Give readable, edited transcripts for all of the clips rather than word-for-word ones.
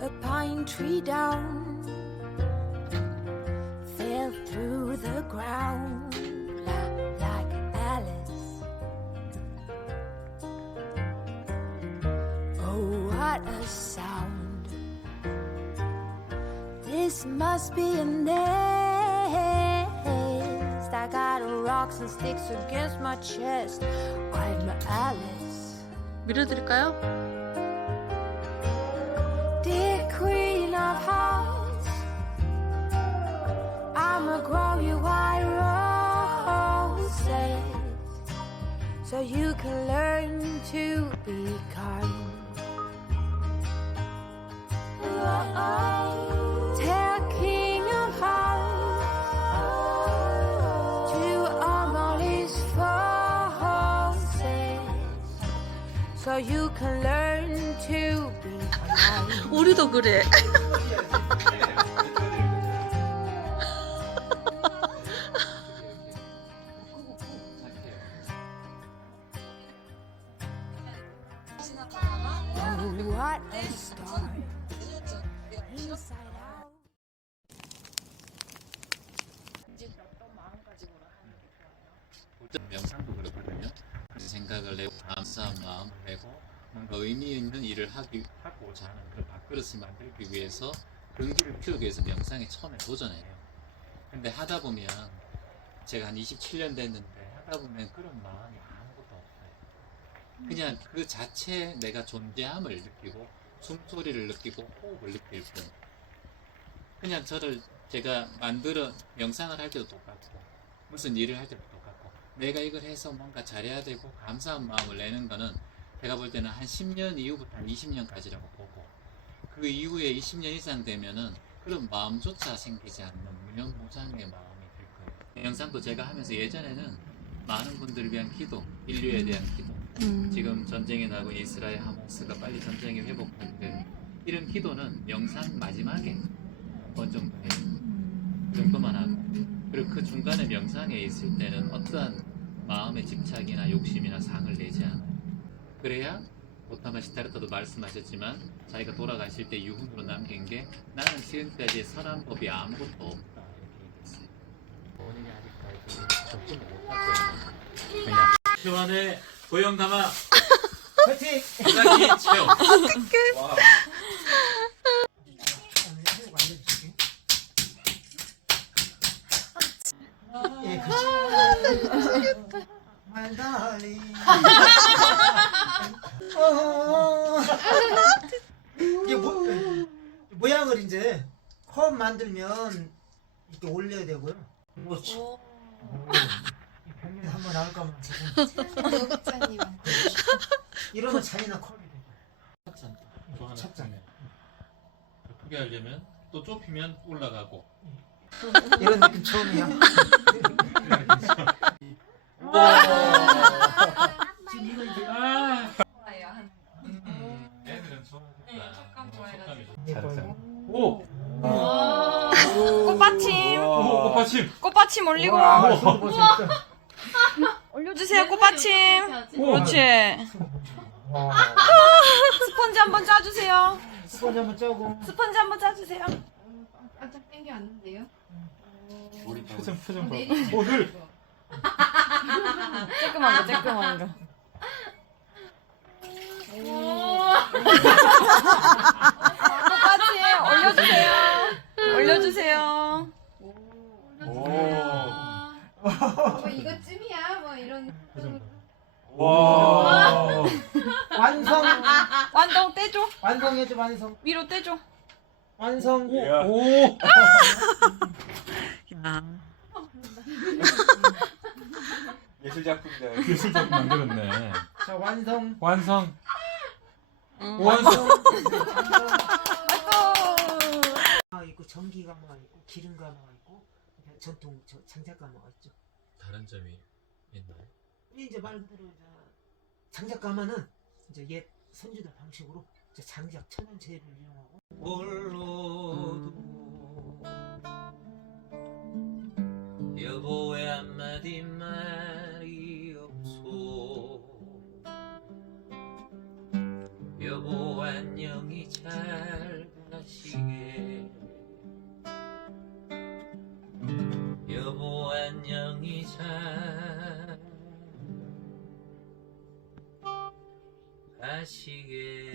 a pine tree down fell through the ground like Alice. Oh, what a sound. This must be a nest. I got rocks and sticks against my chest. I'm Alice. 밀어드릴까요? Dear Queen of Hearts, I'ma grow you white roses so you can learn to be kind. Tell King of Hearts to honor his forces so you can learn to be kind. 우리도 그래. Oh, what a start. Inside out. 명상도 그렇거든요. 그런 생각을 내고 감사한 마음을 내고 뭔가 의미 있는 일을 하고자 하는 그런 밥그릇을 만들기 위해서 용기를 키우기 위해서 명상에 처음에 도전해요. 근데 하다 보면 제가 한 27년 됐는데 하다 보면 그런 마음이 아무것도 없어요. 그냥 그 자체에 내가 존재함을 느끼고 숨소리를 느끼고 호흡을 느낄 뿐. 그냥 제가 만들어 명상을 할 때도 똑같고 무슨 일을 할 때도 똑같고 내가 이걸 해서 뭔가 잘해야 되고 감사한 마음을 내는 거는 제가 볼 때는 한 10년 이후부터 한 20년까지라고 보고 그 이후에 20년 이상 되면은 그런 마음조차 생기지 않는 무념무상의 마음이 될 거예요. 명상도 제가 하면서 예전에는 많은 분들을 위한 기도, 인류에 대한 기도, 지금 전쟁이 나고 이스라엘 하마스가 빨리 전쟁이 회복되는 이런 기도는 명상 마지막에 번 정도 해요. 그 정도만 하고 그리고 그 중간에 명상에 있을 때는 어떠한 마음의 집착이나 욕심이나 상을 내지 않아요. 그래야 오타마 시타르타도 말씀하셨지만 자기가 돌아가실 때 유훈으로 남긴 게 나는 지금까지 선한 법이 아무것도 없다 이렇게 얘기했어요. 본인이 아직까지 접근을 못하고 있는 그냥 교환의 고용감아 파이팅! 부장님 체험. 와. 예, 그렇지. 말달리. 이게 모양을 이제 컵 만들면 이렇게 올려야 되고요. 그렇지. 벽면에 한번 나올까 봐 지금. 이러면 잔이나 컵이 되죠. 찻잔. 크게 하려면 또 좁히면 올라가고. 이런 느낌 처음이야. 지금 이거 이제 애들은 좋아하겠다. 촉감 좋아해가지고. 잘했어요. 오. 꽃받침. 꽃받침. 꽃받침 올리고. 올려주세요, 꽃받침. 그렇지. 스펀지 한번 짜주세요. 스펀지 한번 짜고. 스펀지 한번 짜주세요. 깜짝 땡겨 왔는데요? 우리 표정 봐. 오늘 쬐끄만 거, 쬐끄만 거. 꽃받침 올려주세요. 올려주세요. 뭐 이거쯤이야 뭐 이런 와. 완성. 완성 떼줘. 완성해줘 완성. 위로 떼줘. 완성. 오. 야. 예술작품이다. 예술작품 만들었네. 자 완성. 완성. 완성. 아 있고 전기 가마가 있고 기름 가마가 있고 전통 장작 가마가 있죠. 다른 점이 있나요? 이제 말 그대로 이제 장작 가마는 이제 옛 선주들 방식으로 이제 장작 천연 재를 이용하고. 홀로도 여보의 한마디 말이 없소 여보 안녕히 잘 가 가시게 여보 안녕히 잘 가시게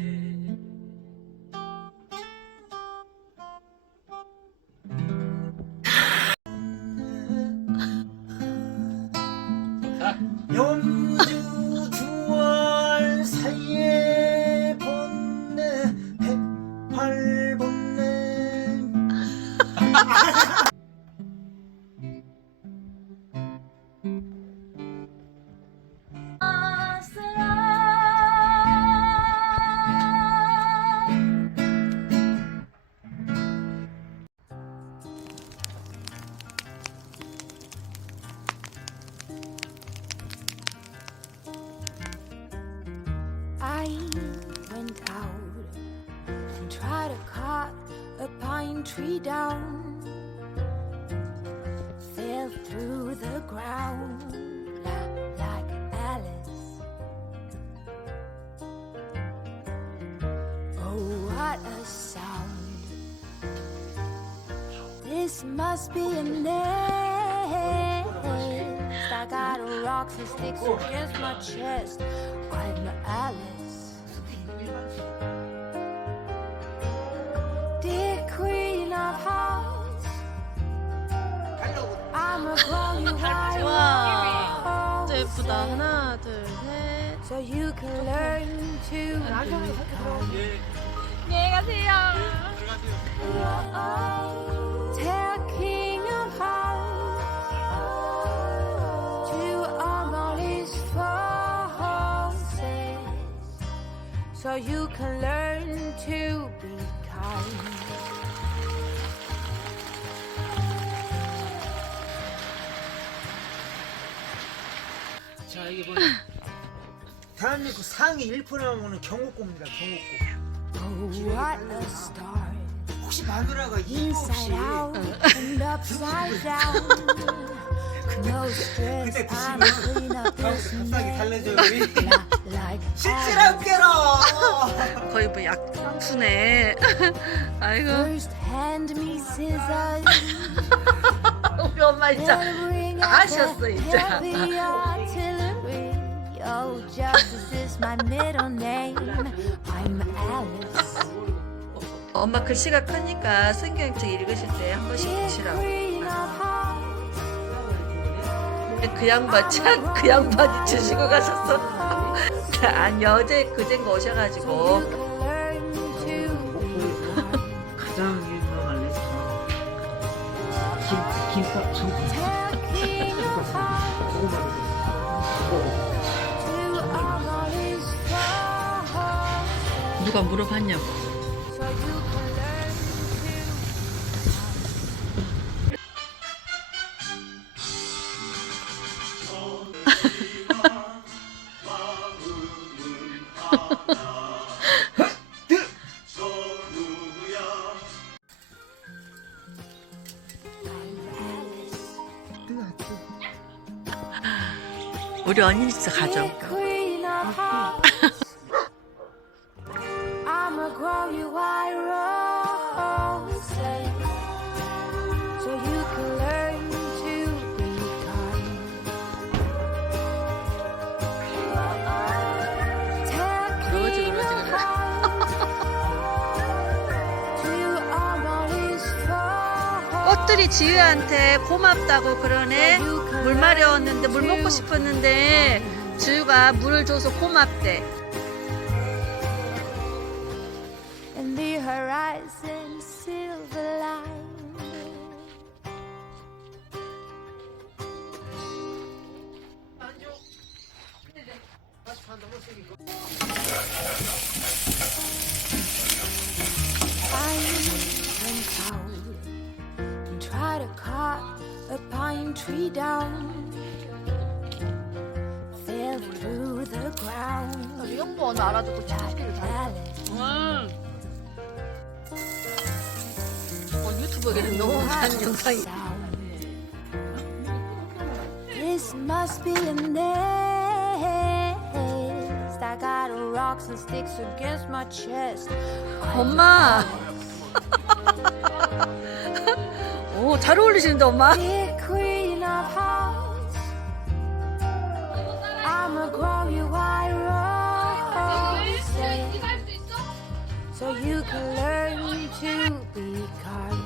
염주 주월 사이에 본네 108본네. I went out and tried to cut a pine tree down. Fell through the ground like Alice. Oh, what a sound! This must be a nest. I got rocks and sticks against my chest. I'm Alice, dear queen of hearts. I'm a grown you 와, 진짜 예쁘다. are, 하나, 둘, 셋. so you can learn to be 안녕히 가세요. Tell king of hearts to honor his forces, so you can learn to be kind. 자, 이게 뭐냐? 대한민국 상위 1% 나오는 경옥고입니다. 경옥고. Oh, what a start! 혹시 마누라가 이거 혹시 Inside out and upside down. No stress, 그때 I'm 드시면 clean up this 갑자기 mess. 달래줘요. Like 실제로 깨러. 거의 뭐 약수네. 아이고. first hand me scissors. 우리 엄마 진짜 Then bring 다 out 하셨어, the 진짜. heavy artillery. Oh, justice is my middle name. I'm Alice. 엄마 글씨가 크니까 성경책 읽으실 때 한 번씩 Dear 보시라고. queen of hearts. 그 양반 참, 그 양반이 주시고 가셨어. 아니, 어제 그젠가 So 오셔가지고. you can learn to be kind. 가장 유명한 레스토랑. 김밥 전국. Tell king of hearts to honor his forces, 누가 물어봤냐고. so you can learn to 우리 언니 진짜 가져. Queen of hearts. I'ma grow you white roses, so you can learn to be kind. Tell king of hearts to honor his forces. 꽃들이 지유한테 고맙다고 그러네. 물 마려웠는데 물 먹고 싶었는데 지유가 물을 줘서 고맙대. And the horizon silver line. I went out and tried to cut a pine tree down. Fell through the ground. 영보 오늘 알아듣고 Like Alice. 유튜브에는 너무 한 영상이. This must be a nest. I got rocks and sticks against my chest. 엄마, 오, 잘 어울리시는데, 엄마? Dear Queen of Hearts, I'ma grow you white roses so you can learn to be kind.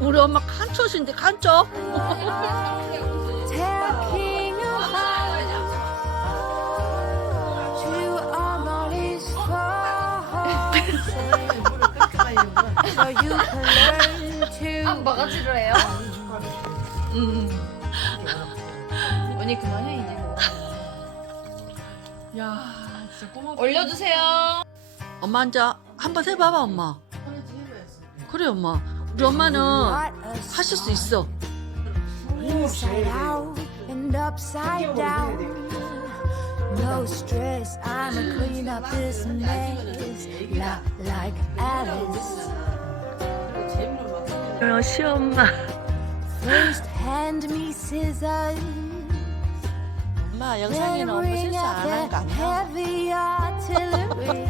우리 엄마 칸초신데, 칸초? Tell King of Hearts to honor his forces so you can learn to 바가지로 해요? 언니 그만해 이제 뭐. 야 진짜 고맙다. 올려주세요. 엄마 앉아. 한번 해봐봐, 엄마. 그래, 엄마. 우리 엄마는 하실 수 있어. inside out and upside down. No stress, I'ma clean up this mess. Not like Alice. 시엄마. First hand me scissors. 엄마, Then bring out that heavy artillery.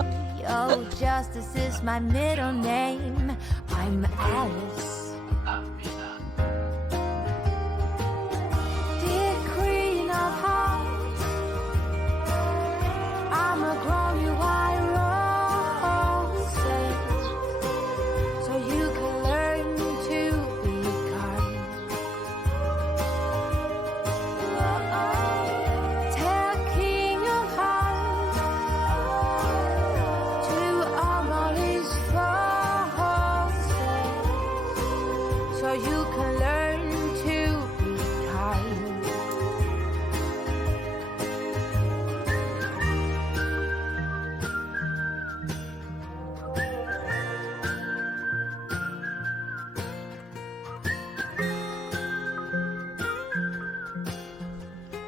Oh, justice is my middle name. I'm Alice. Dear Queen of Hearts, I'ma grow you white roses so you can learn to be kind. Tell King of Hearts to honor his forces so you can learn to be kind.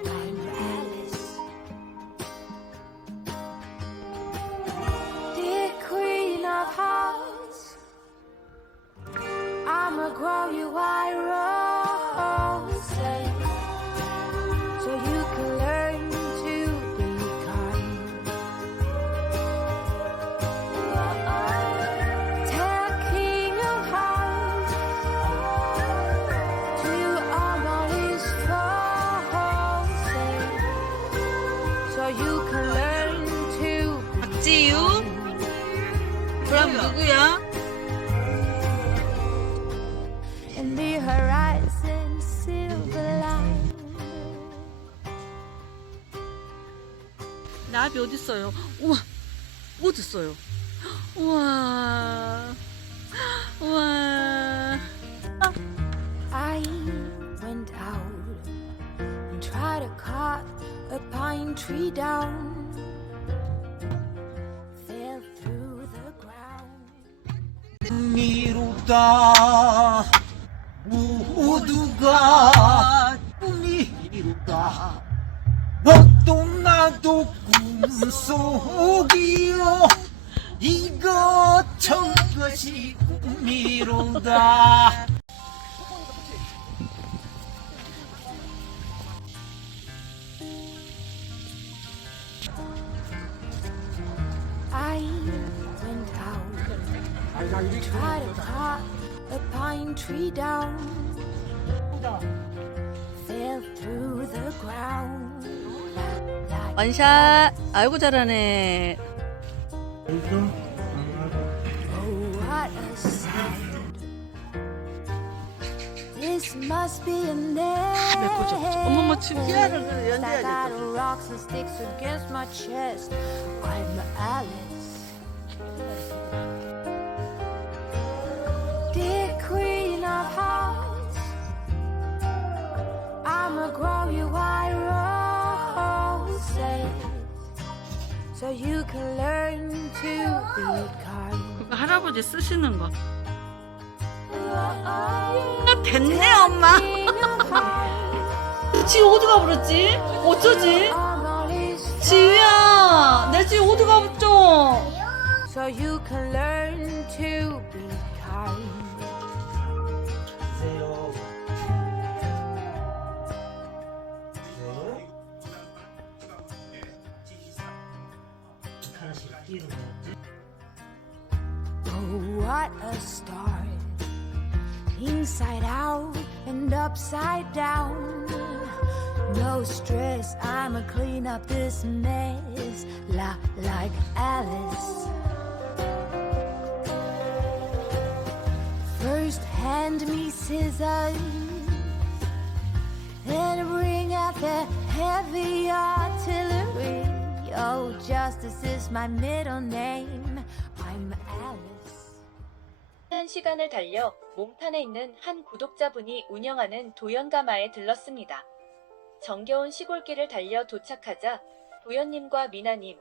I'm Alice. Dear Queen of Hearts, I'ma grow you white roses so you can learn to be kind. Tell King of Hearts to honor his forces so you can learn to be 박지유? 그럼 누구야? in the horizon silver line. 나비 어딨어요? 우와, 어딨어요? 우와, 우와. I went out and tried to cut a pine tree down. Fell through the ground. 꿈이로다 모두가 꿈이로다 너도 나도 꿈속이요 이것 저것이 꿈이로다. I went out and tried to cut a pine tree down. Fell through the ground. Like 원샷. 아이고, 잘하네. oh, what a sight. This must be a nest. 어머머, 지금 피아를 I got 연대야겠다. rocks and sticks against my chest. I'm Alice. Dear Queen of Hearts, I'ma grow you white roses so you can learn to be kind. 그거 할아버지 쓰시는 거. 됐네, 엄마. 지우 어디 가버렸지? 어쩌지? 지우야, 내 지우 어디 가버렸죠? So you can learn to be kind. 보세요. 하나씩 끼는 거지. Oh, what a start. Inside out and upside down. No stress, I'ma clean up this mess like Alice. First hand me scissors and bring out the heavy artillery. Oh, Justice is my middle name. I'm Alice. 한 시간을 달려 몽탄에 있는 한 구독자분이 운영하는 도연가마에 들렀습니다. 정겨운 시골길을 달려 도착하자 도연님과 미나님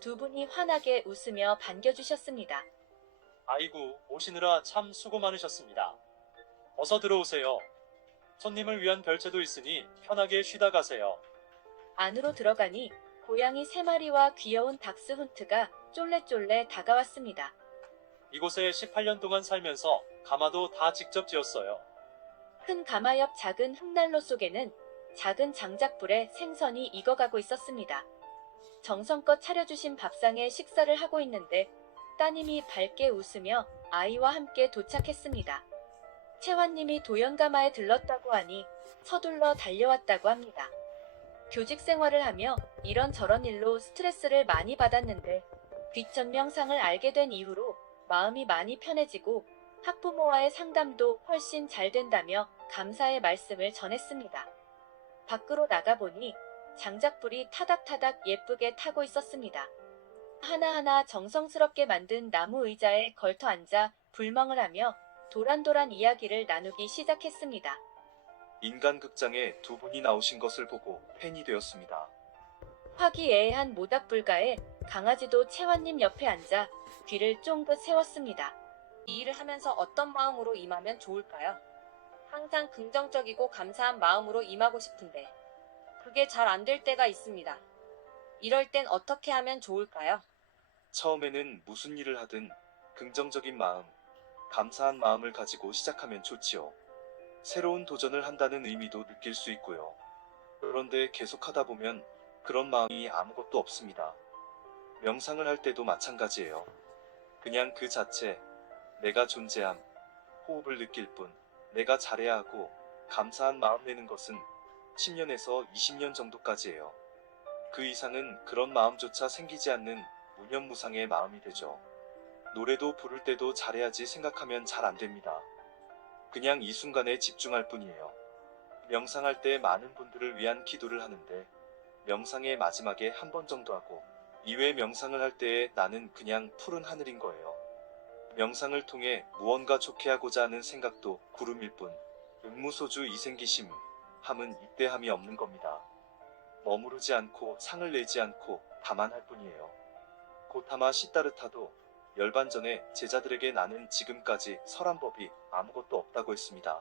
두 분이 환하게 웃으며 반겨주셨습니다. 아이고, 오시느라 참 수고 많으셨습니다. 어서 들어오세요. 손님을 위한 별채도 있으니 편하게 쉬다 가세요. 안으로 들어가니 고양이 3마리와 귀여운 닥스훈트가 쫄래쫄래 다가왔습니다. 이곳에 18년 동안 살면서 가마도 다 직접 지었어요. 큰 가마 옆 작은 흙난로 속에는 작은 장작불에 생선이 익어가고 있었습니다. 정성껏 차려주신 밥상에 식사를 하고 있는데 따님이 밝게 웃으며 아이와 함께 도착했습니다. 채환님이 도연가마에 들렀다고 하니 서둘러 달려왔다고 합니다. 교직 생활을 하며 이런저런 일로 스트레스를 많이 받았는데 귀천 명상을 알게 된 이후로 마음이 많이 편해지고 학부모와의 상담도 훨씬 잘 된다며 감사의 말씀을 전했습니다. 밖으로 나가보니 장작불이 타닥타닥 예쁘게 타고 있었습니다. 하나하나 정성스럽게 만든 나무 의자에 걸터 앉아 불멍을 하며 도란도란 이야기를 나누기 시작했습니다. 인간극장에 두 분이 나오신 것을 보고 팬이 되었습니다. 화기애애한 모닥불가에 강아지도 채환님 옆에 앉아 귀를 쫑긋 세웠습니다. 이 일을 하면서 어떤 마음으로 임하면 좋을까요? 항상 긍정적이고 감사한 마음으로 임하고 싶은데 그게 잘 안 될 때가 있습니다. 이럴 땐 어떻게 하면 좋을까요? 처음에는 무슨 일을 하든 긍정적인 마음, 감사한 마음을 가지고 시작하면 좋지요. 새로운 도전을 한다는 의미도 느낄 수 있고요. 그런데 계속하다 보면 그런 마음이 아무것도 없습니다. 명상을 할 때도 마찬가지예요. 그냥 그 자체, 내가 존재함, 호흡을 느낄 뿐, 내가 잘해야 하고 감사한 마음 내는 것은 10년에서 20년 정도까지예요. 그 이상은 그런 마음조차 생기지 않는 무념무상의 마음이 되죠. 노래도 부를 때도 잘해야지 생각하면 잘 안 됩니다. 그냥 이 순간에 집중할 뿐이에요. 명상할 때 많은 분들을 위한 기도를 하는데 명상의 마지막에 한 번 정도 하고 이외 명상을 할 때에 나는 그냥 푸른 하늘인 거예요. 명상을 통해 무언가 좋게 하고자 하는 생각도 구름일 뿐 응무소주 이생기심 함은 입대함이 없는 겁니다. 머무르지 않고 상을 내지 않고 다만 할 뿐이에요. 고타마 시타르타도 열반 전에 제자들에게 나는 지금까지 설한 법이 아무것도 없다고 했습니다.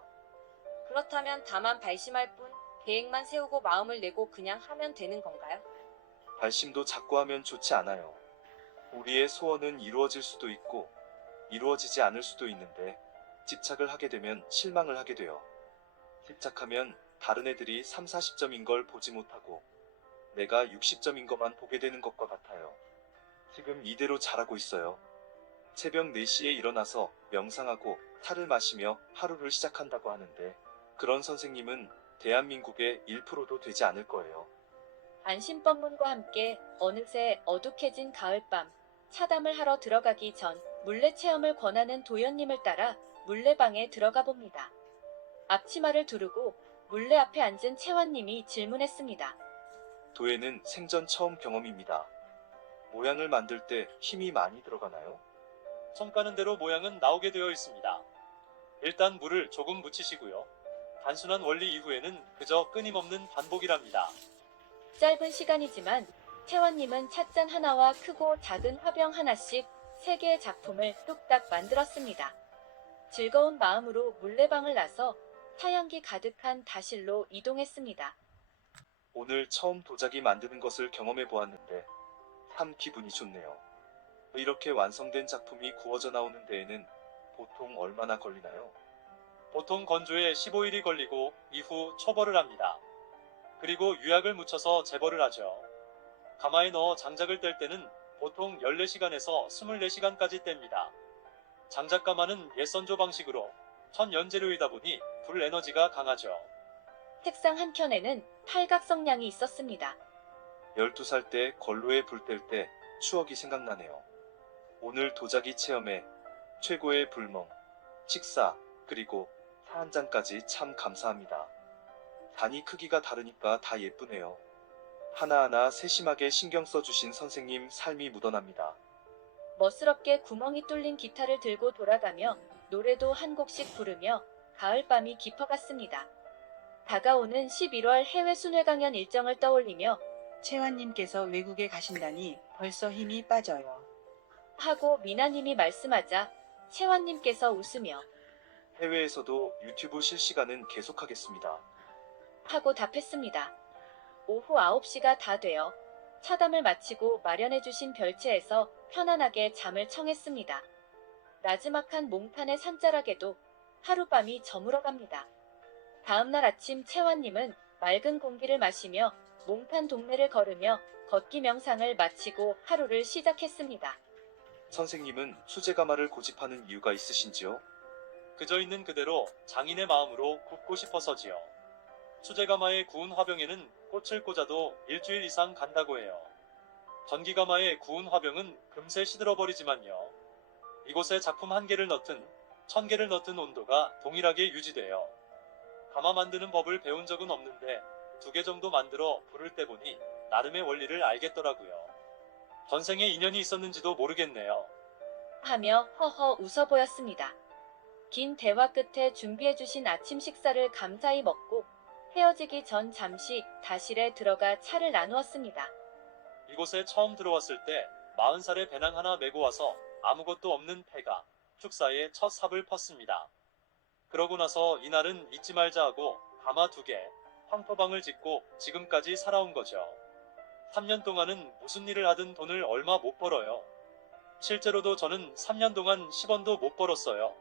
그렇다면 다만 발심할 뿐 계획만 세우고 마음을 내고 그냥 하면 되는 건가요? 발심도 자꾸 하면 좋지 않아요. 우리의 소원은 이루어질 수도 있고 이루어지지 않을 수도 있는데 집착을 하게 되면 실망을 하게 돼요. 집착하면 다른 애들이 3, 40점인 걸 보지 못하고 내가 60점인 것만 보게 되는 것과 같아요. 지금 이대로 잘하고 있어요. 새벽 4시에 일어나서 명상하고 차를 마시며 하루를 시작한다고 하는데 그런 선생님은 대한민국의 1%도 되지 않을 거예요. 안심법문과 함께 어느새 어둑해진 가을밤 차담을 하러 들어가기 전 물레 체험을 권하는 도연님을 따라 물레방에 들어가 봅니다. 앞치마를 두르고 물레 앞에 앉은 채환님이 질문했습니다. 도예는 생전 처음 경험입니다. 모양을 만들 때 힘이 많이 들어가나요? 손 가는 대로 모양은 나오게 되어 있습니다. 일단 물을 조금 묻히시고요. 단순한 원리 이후에는 그저 끊임없는 반복이랍니다. 짧은 시간이지만 채환님은 찻잔 하나와 크고 작은 화병 하나씩 3개의 작품을 뚝딱 만들었습니다. 즐거운 마음으로 물레방을 나서 차향기 가득한 다실로 이동했습니다. 오늘 처음 도자기 만드는 것을 경험해 보았는데 참 기분이 좋네요. 이렇게 완성된 작품이 구워져 나오는 데에는 보통 얼마나 걸리나요? 보통 건조에 15일이 걸리고 이후 초벌을 합니다. 그리고 유약을 묻혀서 재벌을 하죠. 가마에 넣어 장작을 뗄 때는 보통 14시간에서 24시간까지 뗍니다. 장작가마는 옛선조 방식으로 천연재료이다 보니 불 에너지가 강하죠. 책상 한켠에는 팔각 성냥이 있었습니다. 12살 때 걸로에 불 뗄 때 추억이 생각나네요. 오늘 도자기 체험에 최고의 불멍, 식사, 그리고 차 한 잔까지 참 감사합니다. 단위 크기가 다르니까 다 예쁘네요. 하나하나 세심하게 신경 써주신 선생님 삶이 묻어납니다. 멋스럽게 구멍이 뚫린 기타를 들고 돌아가며 노래도 한 곡씩 부르며 가을밤이 깊어갔습니다. 다가오는 11월 해외 순회 강연 일정을 떠올리며 채환님께서 외국에 가신다니 벌써 힘이 빠져요. 하고 미나님이 말씀하자 채환님께서 웃으며 해외에서도 유튜브 실시간은 계속하겠습니다. 하고 답했습니다. 오후 9시가 다 되어 차담을 마치고 마련해주신 별채에서 편안하게 잠을 청했습니다. 나지막한 몽탄의 산자락에도 하룻밤이 저물어갑니다. 다음날 아침 채환님은 맑은 공기를 마시며 몽탄 동네를 걸으며 걷기 명상을 마치고 하루를 시작했습니다. 선생님은 수제가마를 고집하는 이유가 있으신지요? 그저 있는 그대로 장인의 마음으로 굽고 싶어서지요. 수제가마의 구운 화병에는 꽃을 꽂아도 일주일 이상 간다고 해요. 전기가마의 구운 화병은 금세 시들어버리지만요. 이곳에 작품 1개를 넣든 1000개를 넣든 온도가 동일하게 유지돼요. 가마 만드는 법을 배운 적은 없는데 2개 정도 만들어 부를 때 보니 나름의 원리를 알겠더라고요. 전생에 인연이 있었는지도 모르겠네요. 하며 허허 웃어 보였습니다. 긴 대화 끝에 준비해주신 아침 식사를 감사히 먹고 헤어지기 전 잠시 다실에 들어가 차를 나누었습니다. 이곳에 처음 들어왔을 때 40살에 배낭 하나 메고 와서 아무것도 없는 폐가 축사에 첫 삽을 펐습니다. 그러고 나서 이날은 잊지 말자 하고 가마 2개, 황토방을 짓고 지금까지 살아온 거죠. 3년 동안은 무슨 일을 하든 돈을 얼마 못 벌어요. 실제로도 저는 3년 동안 10원도 못 벌었어요.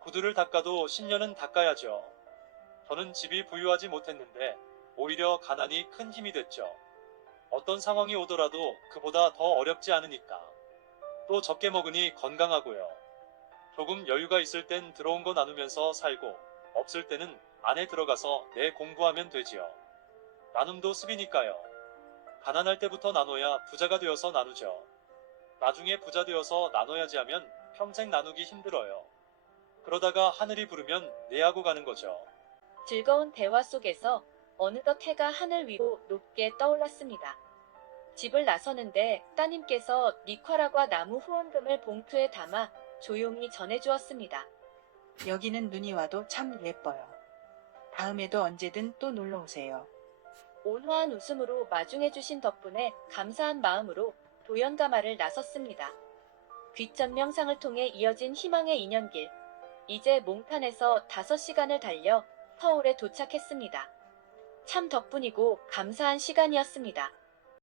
구두를 닦아도 10년은 닦아야죠. 저는 집이 부유하지 못했는데 오히려 가난이 큰 힘이 됐죠. 어떤 상황이 오더라도 그보다 더 어렵지 않으니까. 또 적게 먹으니 건강하고요. 조금 여유가 있을 땐 들어온 거 나누면서 살고 없을 때는 안에 들어가서 내 공부하면 되지요. 나눔도 습이니까요. 가난할 때부터 나눠야 부자가 되어서 나누죠. 나중에 부자 되어서 나눠야지 하면 평생 나누기 힘들어요. 그러다가 하늘이 부르면 네 하고 가는 거죠. 즐거운 대화 속에서 어느덧 해가 하늘 위로 높게 떠올랐습니다. 집을 나서는데 따님께서 미화라과 나무 후원금을 봉투에 담아 조용히 전해주었습니다. 여기는 눈이 와도 참 예뻐요. 다음에도 언제든 또 놀러 오세요. 온화한 웃음으로 마중해주신 덕분에 감사한 마음으로 도연가마를 나섰습니다. 귀전 명상을 통해 이어진 희망의 인연길. 이제 몽탄에서 5시간을 달려 서울에 도착했습니다. 참 덕분이고 감사한 시간이었습니다.